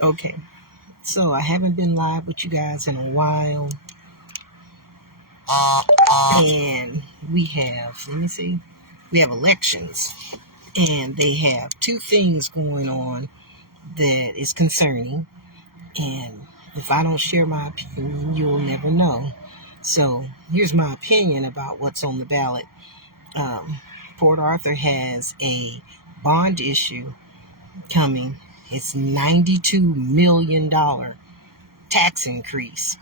Okay, so I haven't been live with you guys in a while, and let me see, we have elections, and they have two things going on that is concerning, and if I don't share my opinion, you'll never know. So here's my opinion about what's on the ballot. Um, Port Arthur has a bond issue coming. It's $92 million tax increase.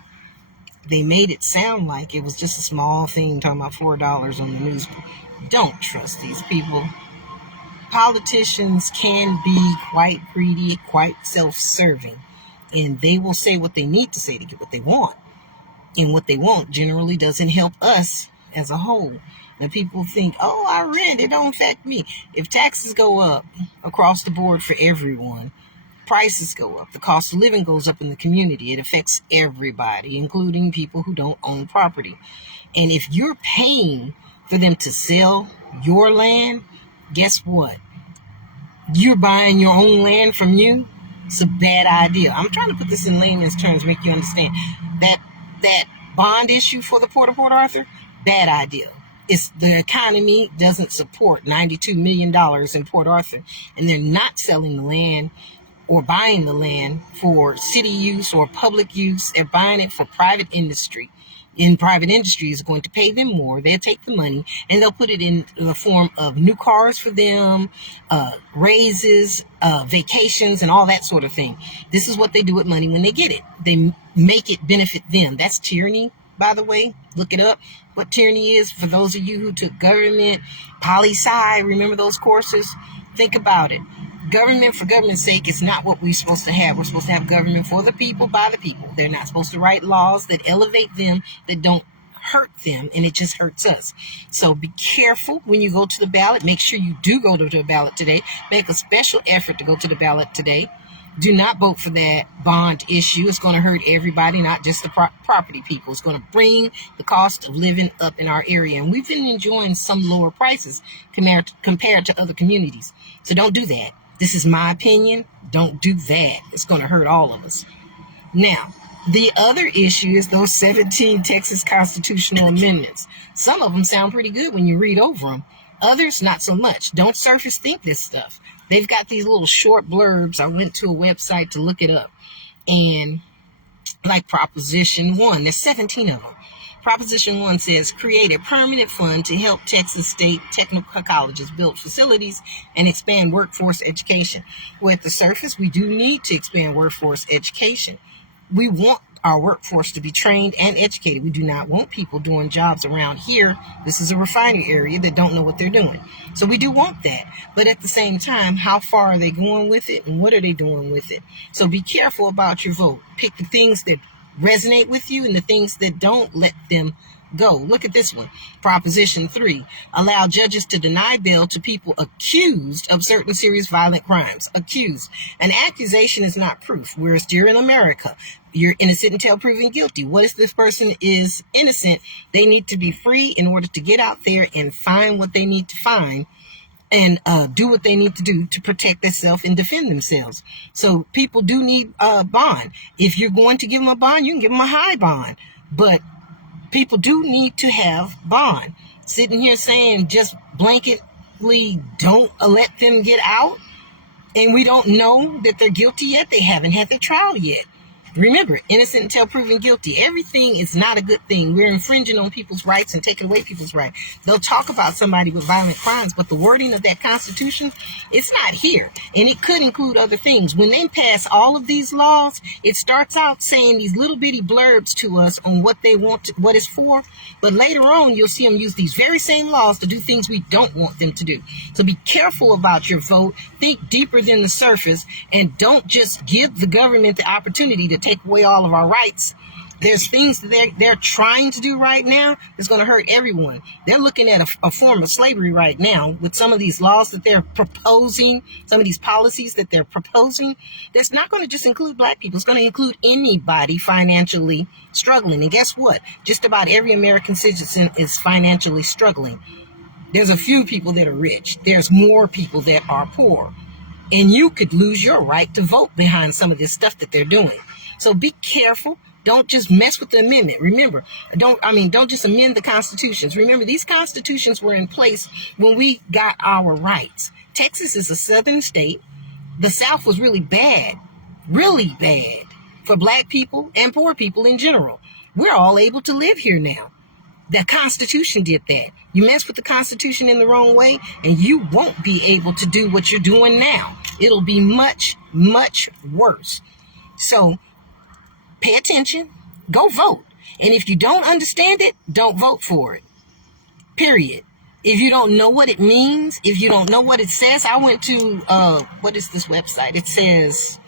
They made it sound like it was just a small thing, talking about $4 on the news. Don't trust these people. Politicians can be quite greedy, quite self-serving, and they will say what they need to say to get what they want. And what they want generally doesn't help us as a whole. And people think, oh, I rent, it don't affect me. If taxes go up across the board for everyone, prices go up, the cost of living goes up in the community. It affects everybody, including people who don't own property. And if you're paying for them to sell your land, guess what? You're buying your own land from you. It's a bad idea. I'm trying to put this in layman's terms, make you understand. That bond issue for the Port of Port Arthur, bad idea. It's the economy doesn't support $92 million in Port Arthur, and they're not selling the land or buying the land for city use or public use. They're buying it for private industry. And private industry is going to pay them more. They'll take the money and they'll put it in the form of new cars for them, raises, vacations, and all that sort of thing. This is what they do with money when they get it. They make it benefit them. That's tyranny, by the way. Look it up. What tyranny is, for those of you who took government, poli-sci, remember those courses? Think about it. Government for government's sake is not what we're supposed to have. We're supposed to have government for the people, by the people. They're not supposed to write laws that elevate them, that don't hurt them, and it just hurts us. So be careful when you go to the ballot. Make sure you do go to the ballot today. Make a special effort to go to the ballot today. Do not vote for that bond issue. It's going to hurt everybody, not just the property people. It's going to bring the cost of living up in our area. And we've been enjoying some lower prices compared to other communities. So don't do that. This is my opinion. Don't do that. It's going to hurt all of us. Now, the other issue is those 17 Texas constitutional amendments. Some of them sound pretty good when you read over them. Others, not so much. Don't surface think this stuff. They've got these little short blurbs. I went to a website to look it up. And like Proposition 1, there's 17 of them. Proposition 1 says, create a permanent fund to help Texas state technical colleges build facilities and expand workforce education. Well, at the surface, we do need to expand workforce education. We want our workforce to be trained and educated. We do not want people doing jobs around here. This is a refinery area that don't know what they're doing. So we do want that. But at the same time, how far are they going with it and what are they doing with it? So be careful about your vote. Pick the things that resonate with you and the things that don't, let them go. Look at this one. Proposition 3, allow judges to deny bail to people accused of certain serious violent crimes. Accused. An accusation is not proof. Whereas here in America, you're innocent until proven guilty. What if this person is innocent? They need to be free in order to get out there and find what they need to find and do what they need to do to protect themselves and defend themselves. So people do need a bond. If you're going to give them a bond, you can give them a high bond. But people do need to have bond. Sitting here saying just blanketly don't let them get out, and we don't know that they're guilty yet. They haven't had their trial yet. Remember, innocent until proven guilty. Everything is not a good thing. We're infringing on people's rights and taking away people's rights. They'll talk about somebody with violent crimes, but the wording of that Constitution, it's not here. And it could include other things. When they pass all of these laws, it starts out saying these little bitty blurbs to us on what they want, what it's for. But later on, you'll see them use these very same laws to do things we don't want them to do. So be careful about your vote. Think deeper than the surface, and don't just give the government the opportunity to take away all of our rights. There's things that they're trying to do right now that's going to hurt everyone. They're looking at a form of slavery right now with some of these laws that they're proposing, some of these policies that they're proposing. That's not going to just include black people. It's going to include anybody financially struggling. And guess what? Just about every American citizen is financially struggling. There's a few people that are rich. There's more people that are poor. And you could lose your right to vote behind some of this stuff that they're doing. So be careful. Don't just mess with the amendment. Remember, don't just amend the constitutions. Remember, these constitutions were in place when we got our rights. Texas is a southern state. The South was really bad for black people and poor people in general. We're all able to live here now. The Constitution did that. You mess with the Constitution in the wrong way, and you won't be able to do what you're doing now. It'll be much, much worse. So pay attention. Go vote. And if you don't understand it, don't vote for it. Period. If you don't know what it means, if you don't know what it says, I went to, what is this website? It says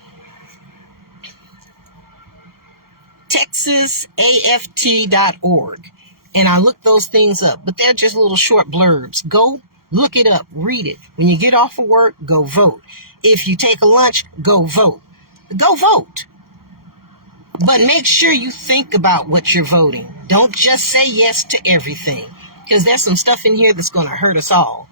texasaft.org. And I looked those things up, but they're just little short blurbs. Go look it up, read it. When you get off of work, go vote. If you take a lunch, go vote. Go vote. But make sure you think about what you're voting. Don't just say yes to everything, because there's some stuff in here that's going to hurt us all.